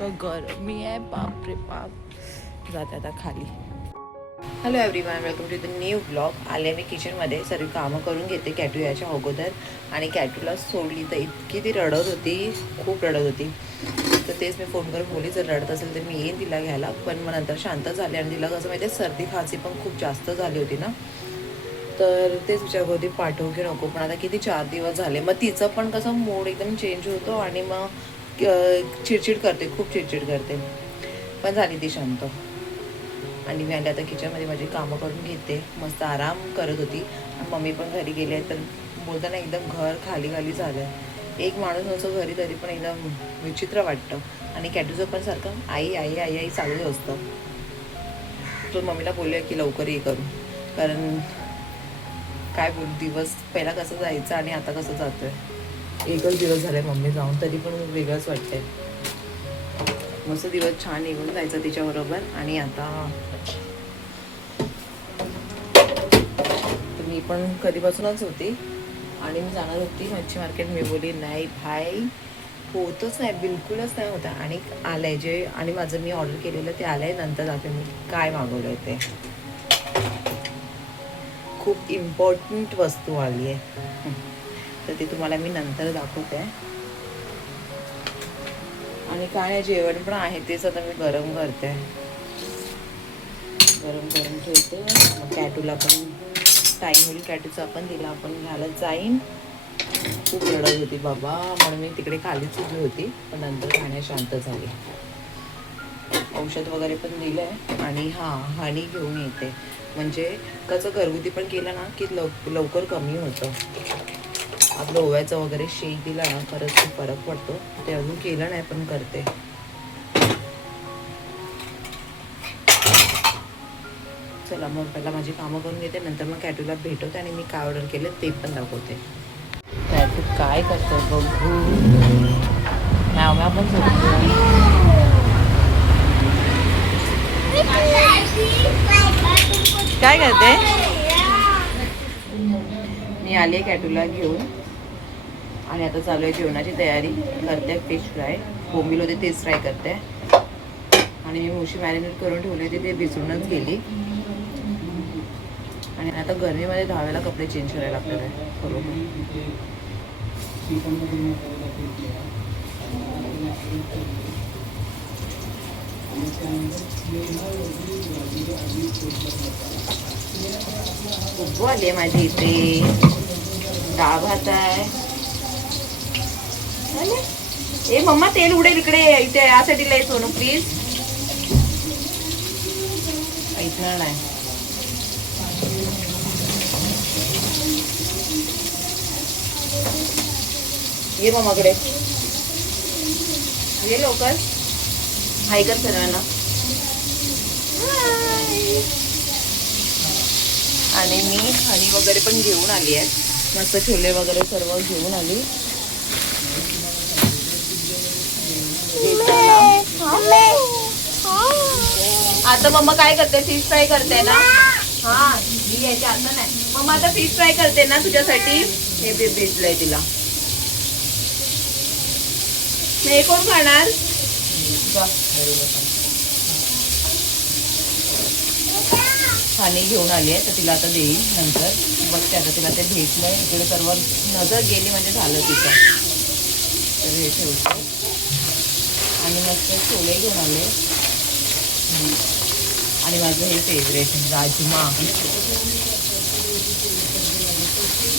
इतकं गरमी आहे, बाप रे बाप. जाते आता खाली. Hello everyone, welcome to the new blog. आले मी किचनमध्ये, सर्व कामं करून घेते कॅटू याच्या अगोदर. आणि कॅटूला सोडली तर इतकी ती रडत होती, खूप रडत होती. तर तेच मी फोन करून बोलली, जर रडत असेल तर मी येईन तिला घ्यायला. पण मग नंतर शांत झाले आणि तिला कसं माहिती आहे, सर्दी खासी पण खूप जास्त झाली होती ना. तर तेच विचार होती पाठवू की नको. पण आता किती 4 दिवस झाले, मग तिचं पण कसं मूड एकदम चेंज होतो आणि मग चिडचिड करते, खूप चिडचिड करते. पण झाली ती शांत. आणि मी आले आता किचनमध्ये, माझी कामं करून घेते, मस्त आराम करत होती. मम्मी पण घरी गेली आहे, तर बोलताना एकदम घर खाली खाली झालं आहे. एक माणूस असं घरी तरी पण एकदम विचित्र वाटतं. आणि कॅटूचं पण सारखं आई आई आई आई चालूच असतं. तो मम्मीला बोलले की लवकर ये करू, कारण काय बोल, दिवस पहिला कसं जायचं आणि आता कसं जातोय. एकच दिवस झालाय मम्मी जाऊन, तरी पण वेगळंच वाटतंय. मस्त दिवस छान निघून जायचं तिच्याबरोबर. आणि आता तर मी पण कधीपासूनच होती आणि मी जाणार होती मच्छी मार्केट. मी बोलली नाही भाई, होतच नाही, बिलकुलच नाही होता. आणि आलंय जे, आणि माझं मी ऑर्डर केलेलं ते आलंय. नंतर दाखवेन मी काय मागवलंय ते. खूप इम्पॉर्टंट वस्तू आली आहे, तर ती तुम्हाला मी नंतर दाखवते. आणि काय जेवण पण आहे, तेच आता मी गरम करते, गरम करून ठेवते. मग कॅटूला पण टाईम होईल, कॅटूचा पण तिला आपण घ्यायला जाईन. खूप रडत होती बाबा, म्हणून मी तिकडे खालीच उभी होती. पण नंतर खाण्या शांत झाली. औषध वगैरे पण दिलं आहे. आणि हां, हनी घेऊन येते. म्हणजे कसं घरगुती पण केलं ना की लवकर कमी होतं. आपलं ओव्याचं वगैरे शेक दिला ना, खरंच खूप फरक पडतो. ते अजून केलं नाही, पण करते. चला मग पहिला माझी कामं करून घेते, नंतर मग कॅटूला भेटवते आणि मी काय ऑर्डर केलं ते पण दाखवते. कॅटू काय करतो बघू. नाव आपण काय करते. मी आली आहे कॅटूला घेऊन आणि आता चालू आहे जेवणाची तयारी. करते फिश फ्राय, बोंबील होते तेच फ्राय करते. आणि मी मुशी मॅरिनेट करून ठेवली होती, ते भिजूनच गेली. आणि आता गरमीमध्ये 10 वेळा कपडे चेंज करायला लागतात आहे बरोबर. खूप आली आहे माझी इथे. डाळ भात आहे. ए मम्मा, तेल उडेल इकडे, इथे यासाठी लय सोनू प्लीज. ऐकणार नाही. ये मम्माकडे, ये लवकर. हाय कर सर्वांना. आणि मी हनी वगैरे पण घेऊन आली आहे, मस्त छोले वगैरे सर्व घेऊन आली. आता मम्मा काय करते, फिश फ्राय करते ना. हा यायचे आता नाही मम्मा, आता फिश फ्राय करते ना तुझ्यासाठी. हे भिजलंय तिला. हे कोण खाणार. पाणी घेऊन आली आहे, तर तिला आता देईल नंतर. बघते आता तिला ते भेटलंय. इकडे सर्व नजर गेली म्हणजे झालं तिचं. तर हे ठेवतो. आणि मस्त छोले घेऊन आले. आणि माझं हे फेवरेट राजमा.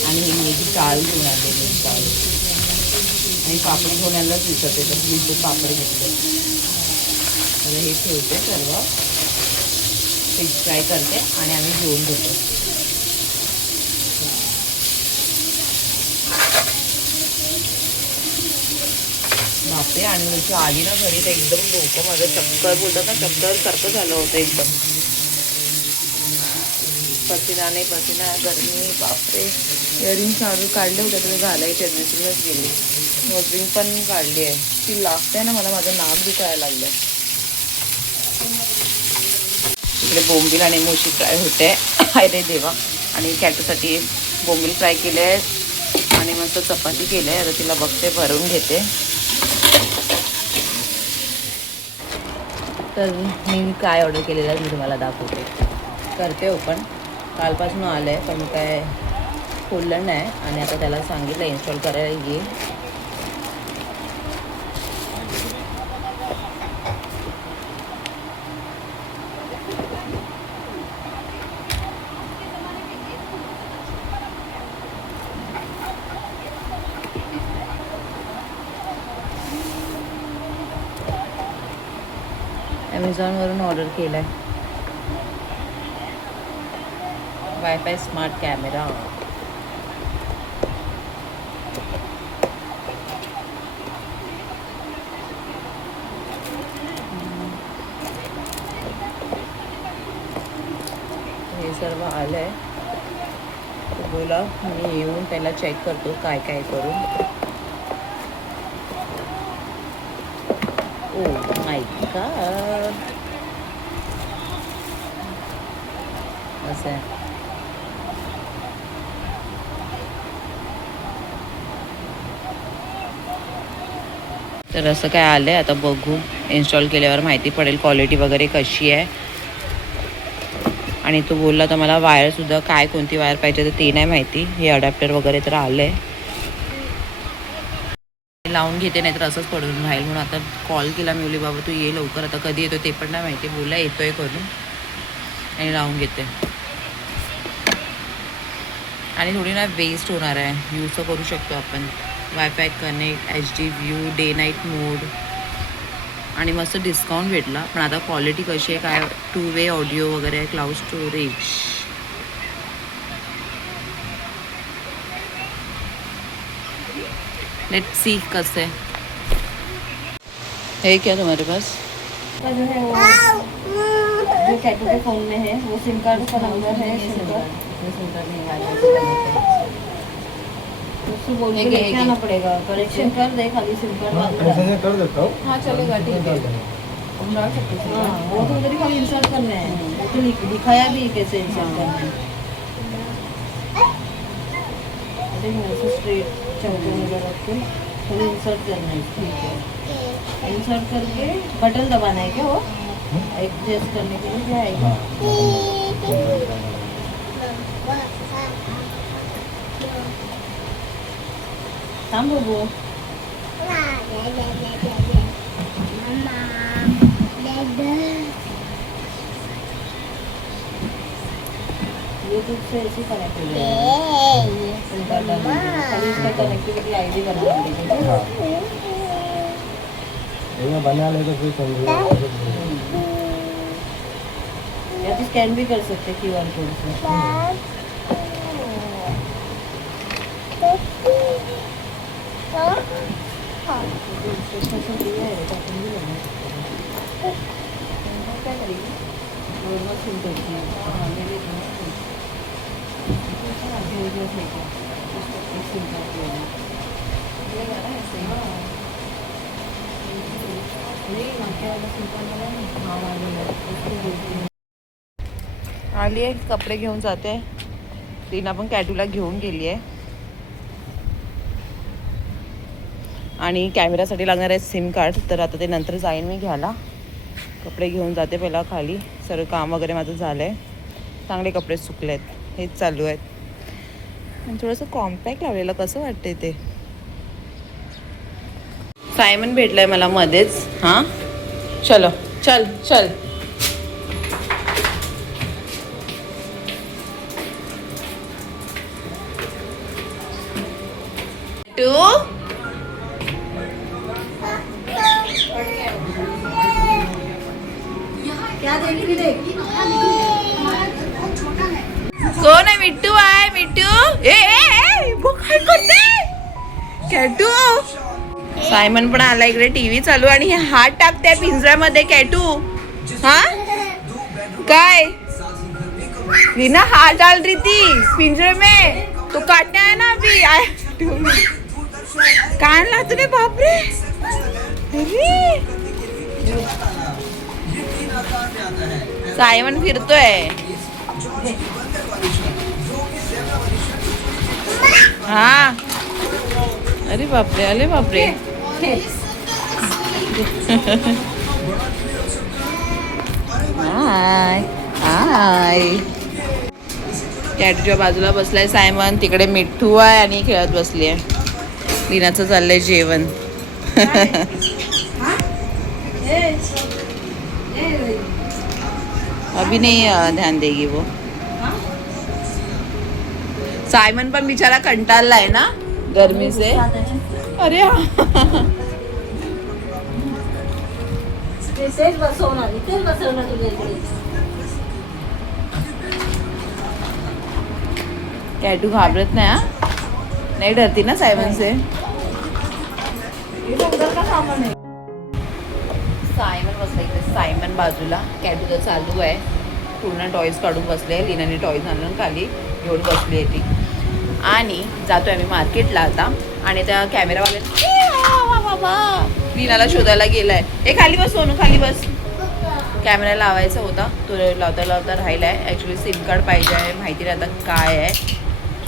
आणि मी मेथी डाळ घेऊन आले, मेथी डाळ. आणि पापड घेऊन आल्याच विसरते, तर मी पापड घेतले. आता हे ठेवते सर्व, फिश फ्राय करते आणि आम्ही घेऊन घेतो. बापरे, आणि म्हणजे आली ना घरी तर एकदम डोकं माझं चक्कर, बोलतात ना चक्कर सारखं झालं होतं एकदम. पसिना नाही पसिना, गरमी बापरे. इयरिंग काढले होते, तर घालायचे विसरूनच गेली. नोजरिंग पण काढली आहे, ती लागते ना मला, माझं नाक दुखायला लागलं. इकडे बोंबील आणि मुशी फ्राय होते. अरे देवा. आणि कॅटूसाठी बोंबील फ्राय केले आहेत आणि मस्त चपाती केली आहे. आता तिला बघते, भरून घेते. तर मी काय ऑर्डर केलेलं आहे मी तुम्हाला दाखवते. करते ओपन. कालपासून आलं आहे पण मी काय खोललं नाही आणि आता त्याला सांगितलं इन्स्टॉल करायला ये. ॲमेझॉनवरून ऑर्डर केलं आहे. Wifi smart camera. हे सर्व आलं आहे. बोला मी येऊन पहिला चेक करतो काय काय करून. Oh my god. असं आहे. तर असं काय आलं आहे. आता बघू इन्स्टॉल केल्यावर माहिती पडेल क्वालिटी वगैरे कशी आहे. आणि तो बोलला तर मला वायरसुद्धा काय कोणती वायर पाहिजे तर ते नाही माहिती. हे अडॅप्टर वगैरे तर आलं आहे. लावून घेते नाही तर असंच पडून राहील म्हणून आता कॉल केला मी. बोलली बाबा तू ये लवकर. आता कधी येतो ते पण नाही माहिती. बोलला येतोय करून आणि लावून घेते. आणि थोडी ना वेस्ट होणार आहे. यूज तर करू शकतो आपण. Wifi connect, HD view, day night mode आणि मस्त डिस्काउंट भेटला. पण आता क्वालिटी कशी आहे काय 2 वे ऑडिओ वगैरे आहे. Cloud storage. लेट्स सी कैसे है क्या तुम्हारे पास का जो है वो जो कैटू के फ़ोन में है वो सिम कार्ड का नंबर है. सिम कार्ड उसको बोल के लेके आना पड़ेगा. कनेक्शन कर दे खाली सिम कार्ड कर देता हूँ. हाँ चलेगा ठीक है. हम डाल सकते हैं. हाँ वो तो उधर ही खाली इंस्टॉल करना है. वो तो दिखाया भी कैसे इंस्टॉल करना है. देखो स्ट्रेट चौके में रख के खाली इंसर्ट करना है. ठीक है. इंसर्ट करके बटन दबाना है क्या वो एडजस्ट करने के लिए जाएगा. हम बोबो यूट्यूब से ऐसे कनेक्ट हो जाएगा. खाली इसका कनेक्टिविटी ID बना देंगे. बना ले तो फिर या तो स्कैन भी कर सकते QR कोड से. क्या करेगी नॉर्मल सिम करती है. हाँ मेरे सिम करती है. आली आहे. कपडे घेऊन जाते. तिला पण कॅटूला घेऊन गेली आहे. आणि कॅमेरासाठी लागणार आहे सिम कार्ड. तर आता ते नंतर जाईन मी घ्यायला. कपडे घेऊन जाते पहिला खाली. सर्व काम वगैरे माझं झालं आहे. चांगले कपडे सुकले आहेत. हेच चालू आहेत. आणि थोडंसं कॉम्पॅक्ट लावलेलं कसं वाटते ते. सायमन भेटलाय मला मध्येच. हां चलो चल चल. टू क्या देगी देख. कोण आहे. मिट्टू आहे. मिट्टू ए वो काय करते कॅटू. सायमन पण आला इकडे. टीव्ही चालू आणि हात टाकते पिंजऱ्यामध्ये कॅटू. हा काय रीना हाथ डाल रही थी पिंजरे में तो काटने आया ना अभी. कान ला तूने. बापरे. सायमन फिरतोय. हा अरे बापरे. अरे बापरे. हाय हाय. कॅटूच्या बाजूला बसलाय सायमन, तिकडे मिठू आहे आणि खेळत बसली आहे. लीनाचं चाललंय जेवण. अभी नहीं ध्यान देगी वो. सायमन पण बिचारा कंटाळलाय ना गर्मी से. अरे हाँ. इथेच बसवणार, इथेच बसवणार तुझ्या इकडे. कॅटू घाबरत नाही हा, नाही डरती ना सायमन से. हे डोंगर का सामान आहे? सायमन बसला इथे, सायमन बाजूला. कॅटूचं चालू आहे, पूर्ण टॉईज काढून बसले. लीनाने टॉईज आणून खाली घेऊन बसली आहे ती. आणि जातोय आम्ही मार्केटला आता. आणि त्या कॅमेरावाल्या लीनाला शोधायला गेलाय. ए खाली बस सोनू, खाली बस. कॅमेरा लावायचा होता, तो लावता लावता राहिला आहे. ॲक्च्युली सिम कार्ड पाहिजे आहे, माहिती नाही आता काय आहे.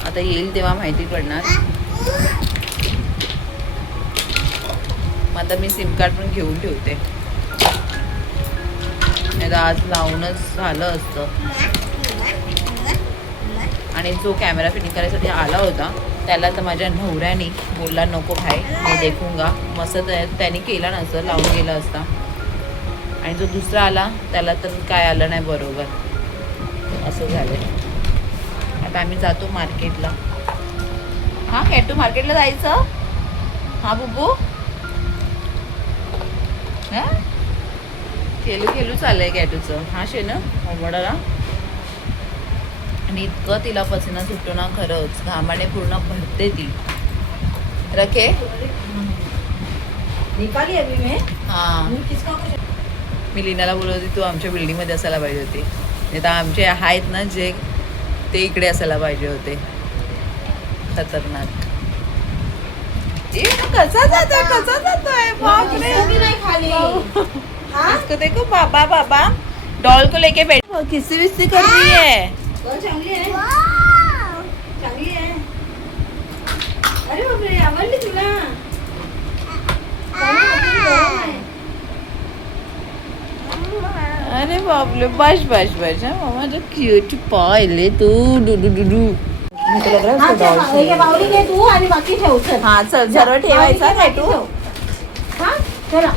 आता येईल तेव्हा माहिती पडणार. मग आता मी सिम कार्ड पण घेऊन ठेवते, नाही तर आज लावूनच झालं असतं. आणि जो कॅमेरा फिटिंग करायसाठी आला होता त्याला तर माझ्या नवऱ्याने बोलला नको भाई मी देखूंगा. मस्त त्याने केला नसतं, लावून गेला असता. आणि जो दुसरा आला त्याला तर काय आलं नाही बरोबर, असं झालं. आता आम्ही जातो मार्केटला. हां कॅटू, मार्केटला जायचं. हां बुबू, हां खेळू खेळू चाललंय कॅटूचं. हा शेण होमवडाला. आणि इतकं तिला पसीना सुटतो ना, खरंच घामाने पूर्ण भरते ती. रखे निकाली अभी मैं. हां, किसका मी लीनाला बोलत होती तू आमच्या बिल्डिंगमध्ये असायला पाहिजे होती, नाही तर आमचे आहेत ना जे ते इकडे असायला पाहिजे होते. खतरनाक. कसा जातोय बापरे. नाही खाली. इसको देखो बाबा बाबा डॉल को लेके बैठ, किसी विस्सी कर रही है. चांगली आहे, चांगली आहे. अरे बापरे, आवडली तुला. अरे बापरे, बस बस बस. मामा जो क्यूट पाहिले तू डुडू डुडू. बावली घे तू आणि बाकी ठेव. चल हा चल, सर्व ठेवायचा काय तू. हा चला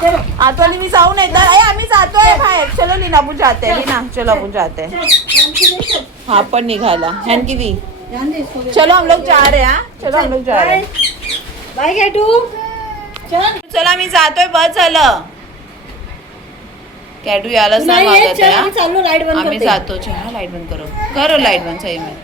चलो. आतवाली मी जाऊन येतात. आम्ही जातोय बाहेर. चलो लीना, आपण जाते. लीना चलो आपण जाते. हा पण निघाला हॅन किती. चलो हम लोग जा रहे हैं. चलो हम लोग जा रहे हैं. बाय गॅटू. चल चला मी जातोय, बस झालं. कॅटू यायलाच नाही मागत आहे. चालू लाईट बंद आम्ही करते. जातो. चला लाईट बंद करो, करो लाईट बंद. सही में